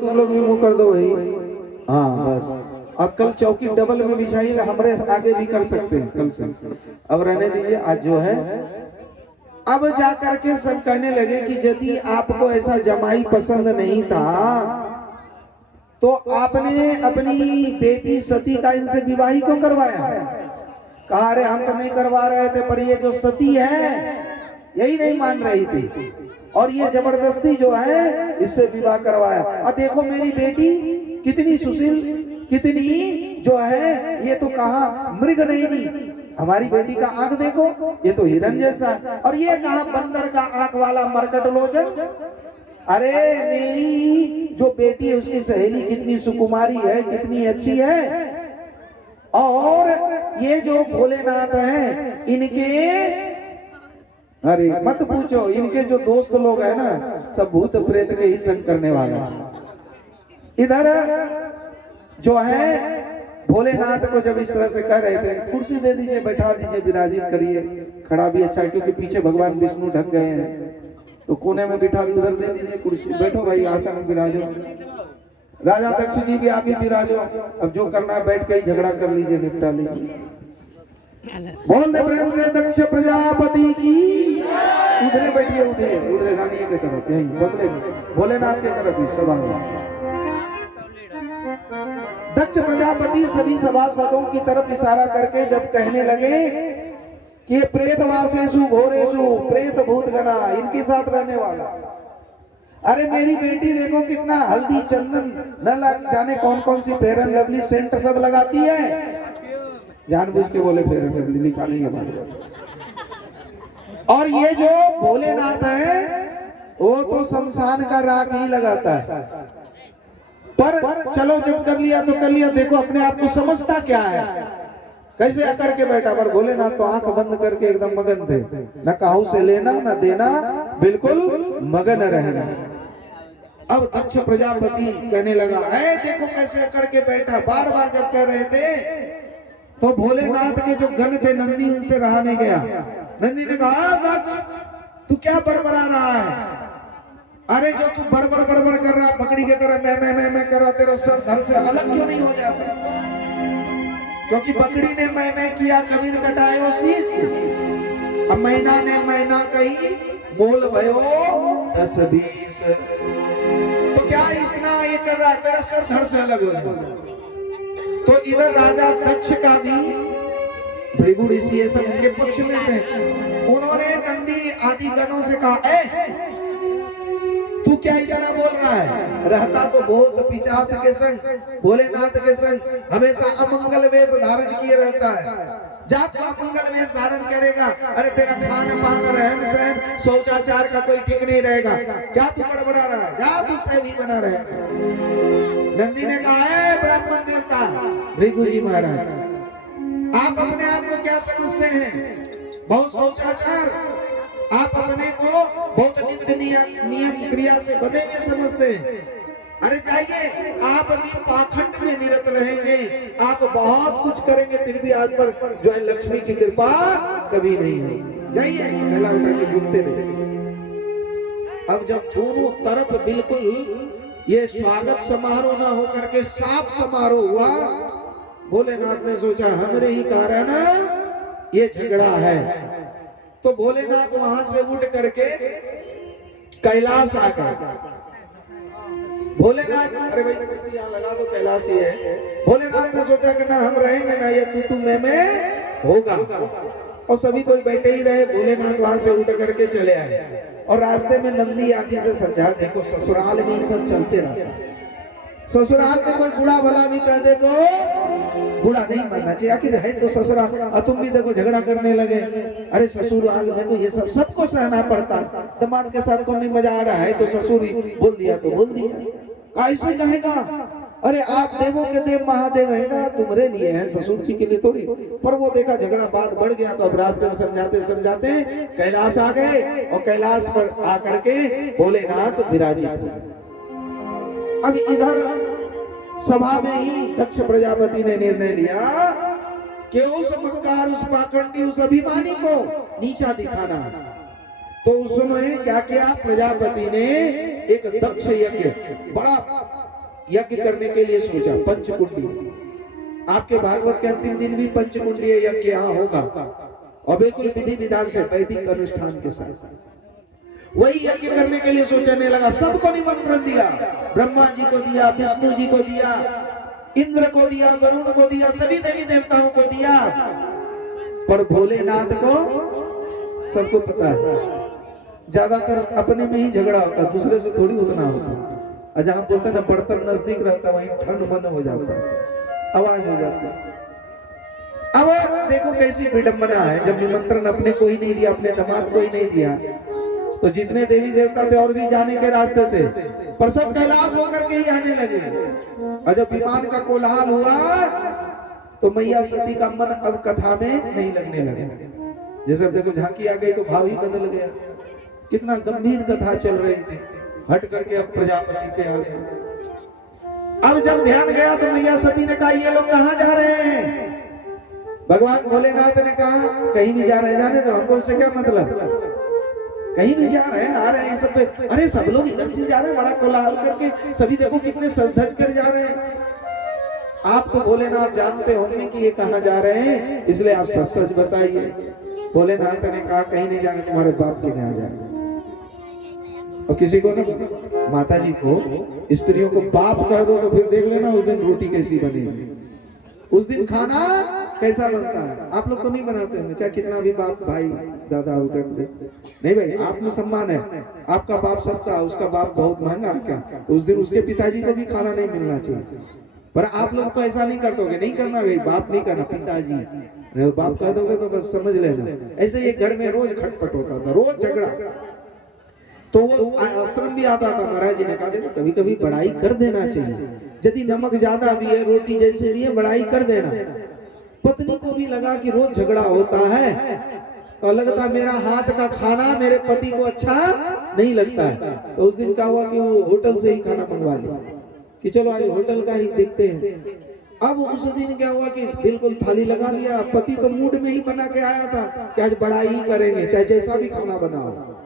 तुम लोग भी मुंह कर दो भाई। हाँ बस, अब कल चौकी डबल में बिछाइएगा, हमारे आगे भी कर सकते हैं कल से। अब रहने दीजिए, आज जो है अब जा करके सब कहने लगे कि यदि आपको ऐसा जमाई पसंद नहीं था तो आपने अपनी बेटी सती का इनसे विवाह क्यों करवाया? कहा अरे हम तो नहीं करवा रहे थे, पर ये जो सती है यही नहीं मान रही थी और ये जबरदस्ती जो है इससे विवाह करवाया। और देखो मेरी बेटी कितनी सुशील, कितनी जो है, ये तो कहा मृग नहीं, हमारी बेटी का आंख देखो, ये तो हिरन जैसा, और ये कहा बंदर का आंख वाला मरकट लोचन। अरे मेरी जो बेटी है उसकी सहेली कितनी सुकुमारी है, कितनी अच्छी है। और ये जो भोलेनाथ हैं इनके, अरे मत पूछो, इनके जो दोस्त लोग हैं ना सब भूत प्रेत के ही संग करने वाले हैं। इधर जो है भोलेनाथ को जब इस तरह से कह रहे थे कुर्सी दे दीजिए, बैठा दीजिए, विराजित करिए, खड़ा भी अच्छा है क्योंकि पीछे भगवान विष्णु ढक गए हैं, तो कोने में बिठा उधर दे दीजिए कुर्सी, बैठो भाई आसन में विराजो। राजा दक्ष जी भी आप ही विराजो, अब जो करना है बैठ के ही झगड़ा कर लीजिए, निपटा लीजिए। बोल दे प्रेम से दक्ष प्रजापति की। उधरे बैठिए, उधरे रानी के तरफ, यही बगले में भोलेनाथ के तरफ ही सभा में। दक्ष प्रजापति सभी सभासदों की तरफ इशारा करके जब कहने लगे कि प्रेतवासेषु घोरेषु प्रेत भूत गणा, इनके साथ रहने वाला। अरे मेरी बेटी देखो कितना हल्दी चंदन न लग जाने कौन कौन सी फेयर एंड लवली सेंट सब लगाती है, जानबूझ के बोले फेयर एंड लवली, लिखा नहीं है बात। और ये जो भोलेनाथ है वो तो शमशान का राख ही लगाता है, पर चलो जब कर लिया तो कर लिया, देखो अपने आप को समझता क्या है, कैसे अकड़ के बैठा। पर भोलेनाथ तो आंख बंद करके एकदम मगन थे, न काहू से लेना न देना, बिल्कुल मगन रहना। अब दक्ष प्रजापति कहने लगा है देखो कैसे अकड़ के बैठा, बार बार जब कह रहे थे तो भोलेनाथ के जो गण थे नंदी उनसे रहा नहीं गया। नंदी ने कहा दक्ष तू क्या बड़बड़ा रहा है, अरे जो तू बड़बड़ बड़बड़ कर रहा बकरी की तरह मैं कर रहा, तेरा सर धड़ से अलग क्यों नहीं हो जाता? क्योंकि बकरी ने मैं किया कबीर कटायो शीश, अब महीना ने महीना कही मोल भयो 10-20। तो क्या इतना ये कर रहा है, तेरा सर धड़ से अलग हो जाए। तो इधर राजा दक्ष का भी भृगु ऋषि ये सब उनके पक्ष में थे, उन्होंने नंदी आदि गणों से कहा ए तू क्या इतना बोल रहा है, रहता तो बहुत पिचास के संग भोलेनाथ के संग हमेशा अमंगल वेश धारण किए रहता है, जा तू अमंगल वेश धारण करेगा, अरे तेरा खान पान रहन सहन शौचाचार का कोई ठीक नहीं रहेगा, क्या तू बड़बड़ा रहा है, जा तू से भी बना रहेगा। नंदी ने कहा है ब्राह्मण देवता भृगु जी महाराज, आप अपने आप को क्या समझते हैं, बहुत शौचाचार, आप अपने को बहुत नियम क्रिया से बंधे हुए समझते हैं। अरे जाइए, आप अभी पाखंड में निरत रहेंगे, आप बहुत कुछ करेंगे फिर भी आज पर जो है लक्ष्मी की कृपा कभी नहीं होगी। जाइए गला उठा के घूमते रहे। अब जब दोनों तरफ बिल्कुल ये स्वागत समारोह ना होकर के साफ समारोह हुआ, भोलेनाथ ने सोचा हमरे ही कारण ये झगड़ा है। तो भोलेनाथ वहां से उठ करके कैलाश आकर, भोलेनाथ अरे भाई कुर्सी यहाँ लगा दो, कैलाश ही है। भोलेनाथ ने सोचा कि ना हम रहेंगे ना ये तू मैं होगा, और सभी कोई बैठे ही रहे। भोलेनाथ वहां से उठ करके चले आए और रास्ते में नंदी आदि से समझा, देखो ससुराल में सब चलते रहता, ससुराल में कोई बुढ़ा भला भी कह दे तो बुरा नहीं मानना चाहिए, आखिर है तो ससुराल। और तुम भी देखो झगड़ा करने लगे, अरे ससुराल में तो ये सब सबको सहना पड़ता, दामाद के साथ को नहीं मजा आ रहा है तो ससुर ही बोल दिया तो बोल दिया, ऐसे कहेगा। अरे आप देवों के देव महादेव है ना, तुम्हारे लिए है, ससुर जी के लिए थोड़ी। पर वो देखा झगड़ा बात बढ़ गया, तो अब रास्ते में समझाते समझाते कैलाश आ गए और कैलाश पर आकर के भोलेनाथ विराजित हुए। अब इधर सभा में ही दक्ष प्रजापति ने निर्णय लिया कि उस मक्कार, उस पाखंडी, उस अभिमानी को नीचा दिखाना। तो उस समय क्या किया, प्रजापति ने एक दक्ष यज्ञ, बड़ा यज्ञ करने के लिए सोचा, पंचकुंडी। आपके भागवत के अंतिम दिन भी पंचकुंडीय यज्ञ यहाँ होगा, और बिल्कुल विधि विधान से वैदिक अनुष्ठान के साथ वही यज्ञ करने के लिए सोचने लगा। सबको निमंत्रण दिया, ब्रह्मा जी को दिया, विष्णु जी को दिया, इंद्र को दिया, वरुण को दिया, सभी देवी देवताओं को दिया, पर भोलेनाथ को सबको पता है ज्यादातर अपने में ही झगड़ा होता, दूसरे से थोड़ी उतना होता। जहां बोलते ना बर्तन नजदीक रहता वहीं ठंड मन हो जाता, आवाज हो जाती। अब देखो कैसी विडंबना है, जब निमंत्रण अपने को ही नहीं दिया, अपने दामाद को ही नहीं दिया, तो जितने देवी देवता थे और भी जाने के रास्ते थे, पर सब कैलाश होकर के ही आने लगे। और जब विमान का कोलाहल हुआ तो मैया सती का मन अब कथा में नहीं लगने लगे। जैसे देखो झांकी आ गई तो भाव ही बदल गया। कितना गंभीर कथा चल रही थी, हट करके अब प्रजापति के आगे। अब जब ध्यान गया तो मैया सती ने कहा, ये लोग कहाँ जा रहे हैं? भगवान भोलेनाथ ने कहा, कहीं भी जा रहे हैं, जाने दो, हमको उससे क्या मतलब, कहीं भी जा रहे हैं, आ रहे हैं सब पे। अरे सब लोग इधर से जा रहे हैं, बड़ा कोलाहल करके, सभी देखो कितने सज धज कर जा रहे हैं। आप तो भोलेनाथ जानते होंगे कि ये कहाँ जा रहे हैं, इसलिए आप सच सच बताइए। भोलेनाथ ने कहा, कहीं नहीं जाना, तुम्हारे बाप के यहाँ जाना। और किसी को ना माता जी को, स्त्रियों को बाप कह दो तो फिर देख लेना उस दिन रोटी कैसी बनेगी, उस दिन खाना कैसा बनता है। आप लोग तो नहीं बनाते होंगे, चाहे कितना भी बाप भाई दादा होकर नहीं भाई, आप में सम्मान है। आपका बाप सस्ता, उसका बाप बहुत महंगा, क्या तो उस दिन उसके पिताजी को भी खाना नहीं मिलना चाहिए। पर आप लोग तो ऐसा नहीं करते, नहीं करना भाई, बाप नहीं करना, पिताजी। नहीं बाप कह दोगे तो बस समझ लेना। ऐसे ये घर में रोज खटपट होता था, रोज झगड़ा। तो वो आश्रम भी आता था, महाराज जी ने कहा कभी कभी बड़ाई कर देना चाहिए, यदि नमक ज्यादा भी है, रोटी जैसे भी है, बड़ाई कर देना। पत्नी को भी लगा कि रोज झगड़ा होता है, तो लगता मेरा हाथ का खाना मेरे पति को अच्छा नहीं लगता है। तो उस दिन क्या हुआ कि वो होटल से ही खाना मंगवा लिया कि चलो आज होटल का ही देखते हैं। अब उस दिन क्या हुआ कि बिल्कुल थाली लगा लिया, पति तो मूड में ही बना के आया था कि आज बड़ाई ही करेंगे, चाहे जैसा भी खाना बनाओ।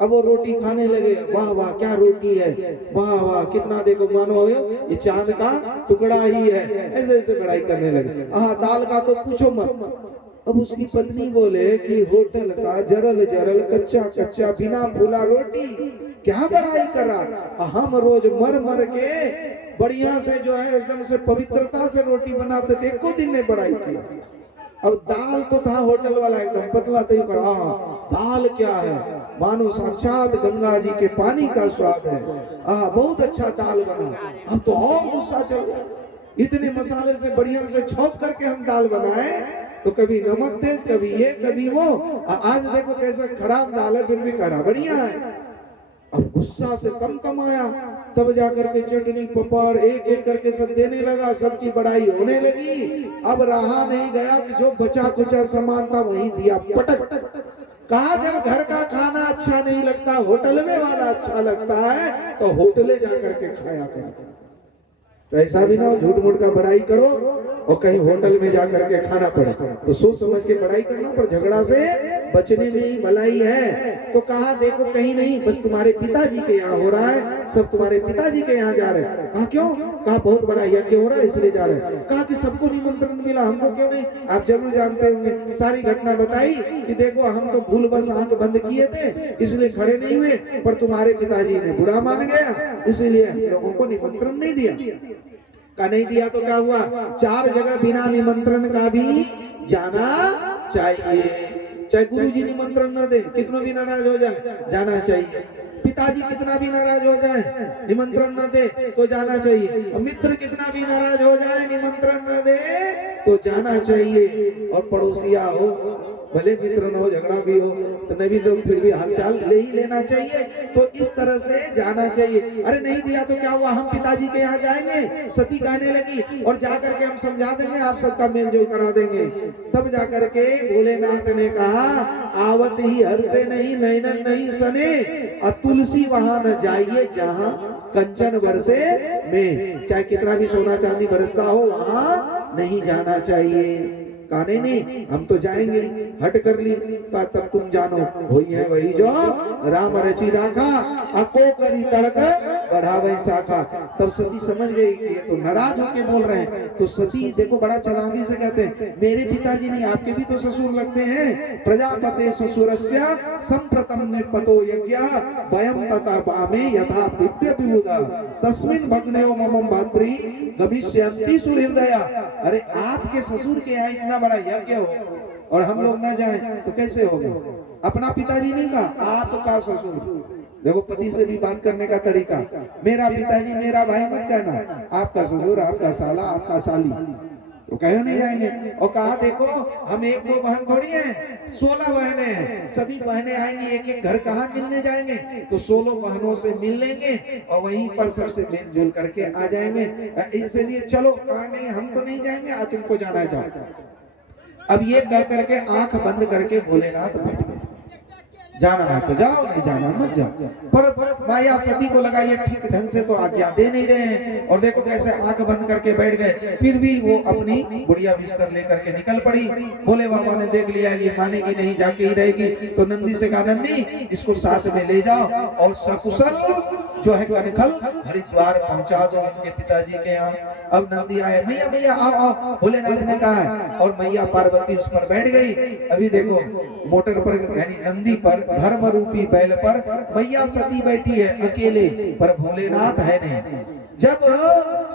अब वो रोटी खाने लगे, वाह वाह क्या रोटी है, वाह वाह कितना देखो, मानो ये चांद का टुकड़ा ही है, ऐसे ऐसे बड़ाई करने लगे। हाँ दाल का तो पूछो मत। अब उसकी पत्नी बोले कि होटल का जरल जरल कच्चा कच्चा बिना फूला रोटी क्या बड़ाई कर रहा, हम रोज मर मर के बढ़िया से जो है एकदम से पवित्रता से रोटी बनाते थे, एको दिन में बड़ाई की। अब दाल तो था होटल वाला एकदम पतला, तो कहा दाल क्या है, मानो साक्षात गंगा जी के पानी का स्वाद है, बहुत अच्छा दाल बना। अब तो और गुस्सा चल गया, इतने मसाले से बढ़िया से छौंक करके हम दाल बनाए, तो कभी नमक दे, कभी ये कभी वो, आज देखो कैसा खराब दाल है, फिर भी करा बढ़िया है। अब गुस्सा से कम आया, तब जाकर के चटनी पपाड़ एक एक करके सब देने लगा, सबकी बड़ाई होने लगी। अब रहा नहीं गया कि जो बचा कुचा सामान था वही दिया पटक। कहा जब घर का खाना अच्छा नहीं लगता, होटल में वाला अच्छा लगता है, तो होटले जाकर के खाया करो। तो ऐसा भी ना हो झूठ मूठ का बड़ाई करो और कहीं होटल में जाकर के खाना पड़े। तो सोच समझ के बड़ाई करना, पर झगड़ा से बचने में ही भलाई है। तो कहा देखो कहीं नहीं, बस तुम्हारे पिताजी के यहाँ हो रहा है, सब तुम्हारे पिताजी के यहाँ जा रहे हैं। कहा क्यों? कहा बहुत बड़ा यज्ञ हो रहा है इसलिए जा रहे हैं। कहा कि सबको निमंत्रण मिला, हमको क्यों नहीं? आप जरूर जानते होंगे। सारी घटना बताई कि देखो हम तो भूलवश आंख बंद किए थे इसलिए खड़े नहीं हुए, पर तुम्हारे पिताजी ने बुरा मान गया इसलिए हम लोगों को निमंत्रण नहीं दिया। का नहीं दिया तो क्या हुआ, 4 जगह बिना निमंत्रण का भी जाना चाहिए। चाहे गुरुजी निमंत्रण न दे, कितना भी नाराज हो जाए जाना चाहिए। पिताजी कितना भी नाराज हो जाए निमंत्रण न दे तो जाना चाहिए। मित्र कितना भी नाराज हो जाए निमंत्रण न दे तो जाना चाहिए। और पड़ोसिया हो भले मित्र न हो, झगड़ा भी हो तो नहीं भी तो फिर भी हालचाल ले ही लेना चाहिए। तो इस तरह से जाना चाहिए। अरे नहीं दिया तो क्या हुआ, हम पिताजी के यहाँ जाएंगे, सती कहने लगी, और जाकर के हम समझा देंगे, आप सबका मेलजोल करा देंगे। तब जाकर के भोलेनाथ ने कहा आवत ही हर से नहीं नैनन नहीं सने, तुलसी वहां न जाइए जहां कंचन बरसे में। चाहे कितना भी सोना चांदी बरसता हो वहां नहीं जाना चाहिए। कहा नहीं हम तो जाएंगे, हट कर ली। कहा तब तुम जानो वही है वही जो राम रची राखा, अको करी तड़क बढ़ावे शाखा। तब सती समझ गई कि ये तो नाराज होके बोल रहे हैं। तो सती देखो बड़ा चालाकी से कहते हैं, मेरे पिताजी नहीं, आपके भी तो ससुर लगते हैं। प्रजापते ससुरस्य संप्रतम निपतो यज्ञ वयम तथा पामे यथा दिव्य विबुधा तस्मिन भग्नेयो मम भातृ गमिष्यन्ति सुहृदया। अरे आपके ससुर के यहाँ इतना बड़ा यज्ञ हो और हम लोग ना जाएं तो कैसे होगा? अपना पिताजी नहीं कहा, आपका ससुर। देखो पति से भी बात करने का तरीका, मेरा पिताजी मेरा भाई मत कहना, आपका ससुर, आपका साला, आपका साली, तो कहे नहीं जाएंगे। और कहा देखो हम एक दो बहन थोड़ी हैं, 16 बहनें हैं, सभी बहनें आएंगी, एक एक घर कहाँ मिलने जाएंगे, तो 16 बहनों से मिल लेंगे और वहीं पर सबसे मिलजुल करके आ जाएंगे। इसलिए चलो। कहा नहीं हम तो नहीं जाएंगे, आज तुमको जाना जाओ। अब ये कह करके आंख बंद करके भोलेनाथ बैठ गए, जाना है तो जाओ, नहीं जाना मत जाओ। पर माया सती को लगा ये ठीक ढंग से तो आज्ञा दे नहीं रहे हैं, और देखो कैसे आंख बंद करके बैठ गए। फिर भी वो अपनी बुढ़िया बिस्तर लेकर के निकल पड़ी। भोले बाबा ने देख लिया ये मानेगी नहीं, जाके ही रहेगी, तो नंदी से कहा नंदी इसको साथ में ले जाओ और सकुशल जो है कनखल हरिद्वार पहुंचा दो इनके पिताजी के यहाँ। अब नंदी आए, मैया मैया आओ आओ, भोलेनाथ ने कहा है, और मैया पार्वती उस पर बैठ गई। अभी देखो मोटर पर यानी नंदी पर धर्म रूपी बैल पर मैया सती बैठी है अकेले, पर भोलेनाथ है नहीं। जब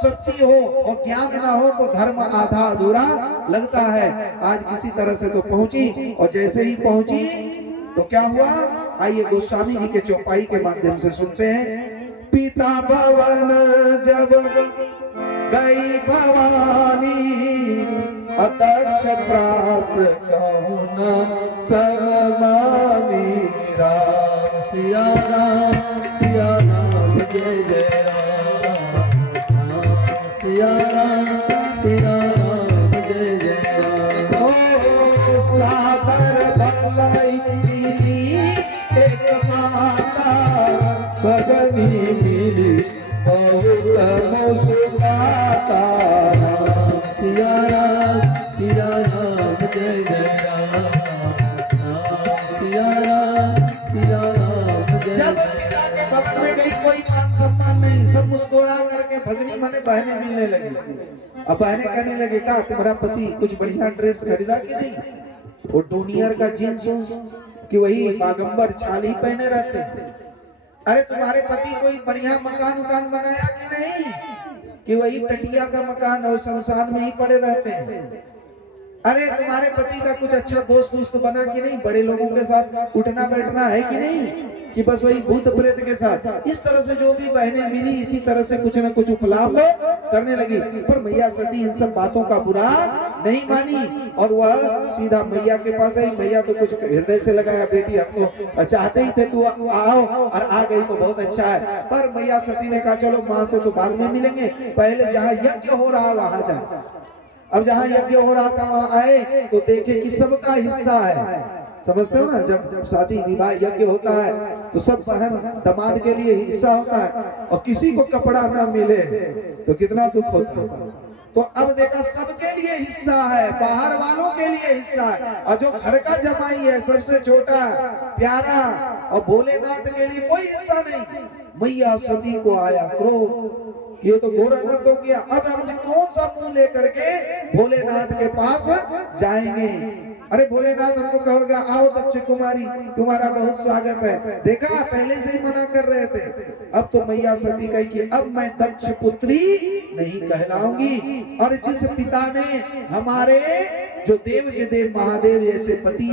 सच्ची हो और ज्ञान ना हो तो धर्म आधा अधूरा लगता है। आज किसी तरह से तो पहुंची, और जैसे ही पहुंची तो क्या हुआ, आइए गोस्वामी जी के चौपाई के माध्यम से सुनते हैं। पिता भवन जब गई भवानी अतक्ष प्रास कहूं न सनमानी। राम सिया राम जय जय राम, सिया राम जय जय राम। ओ सादर भलाई एक माता बगनी मिली बहुत मुस्कुराता। राम सिया राम जय जय राम, सिया राम जय। जब पिता के भवन में गई कोई मान सम्मान नहीं, सब मुस्कुरा करके भगनी माने बहनें मिलने लगी। अब बहनें कहने लगे का तुम्हारा पति कुछ बढ़िया ड्रेस खरीदा कि नहीं, वो डोनियर का जींस कि वही बागंबर छाली पहने रहते। अरे तुम्हारे पति कोई बढ़िया मकान बनाया कि नहीं, कि वही टटिया का मकान और शमशान में ही पड़े रहते हैं। अरे तुम्हारे पति का कुछ अच्छा दोस्त बना कि नहीं, बड़े लोगों के साथ उठना बैठना है कि नहीं, कि बस वही भूत प्रेत के साथ। इस तरह से जो भी बहनें मिली इसी तरह से कुछ न कुछ उपलाभ करने लगी। पर मैया सती इन सब बातों का बुरा नहीं मानी, और वह सीधा मैया के पास आई। मैया तो कुछ हृदय से लगाया, बेटी हम तो चाहते ही थे तू आओ, और आ गई तो बहुत अच्छा है। पर मैया सती ने कहा चलो माँ से तो बाद में मिलेंगे, पहले जहाँ यज्ञ हो रहा है वहां जाए। अब जहाँ यज्ञ हो रहा था वहां आए तो देखे कि सबका हिस्सा है। समझते हो ना, जब शादी विवाह यज्ञ होता है तो सब बहन दामाद के लिए हिस्सा होता है, और किसी को कपड़ा ना मिले तो कितना दुख होता है। तो अब देखा सबके लिए हिस्सा है, बाहर वालों के लिए हिस्सा है, और जो घर का जमाई है सबसे छोटा प्यारा, और भोलेनाथ के लिए कोई हिस्सा नहीं। मैया सती को आया क्रोध, ये तो घोर अनर्थ हो गया। अब हमने कौन सा मुंह लेकर के भोलेनाथ के पास जाएंगे। अरे भोलेनाथ हमको कहोगे आओ दक्ष कुमारी तुम्हारा बहुत स्वागत है, देखा पहले से ही मना कर रहे थे। अब तो मैया सती कही कि अब मैं दक्ष पुत्री नहीं कहलाऊंगी, और जिस पिता ने हमारे जो देव के देव महादेव जैसे पति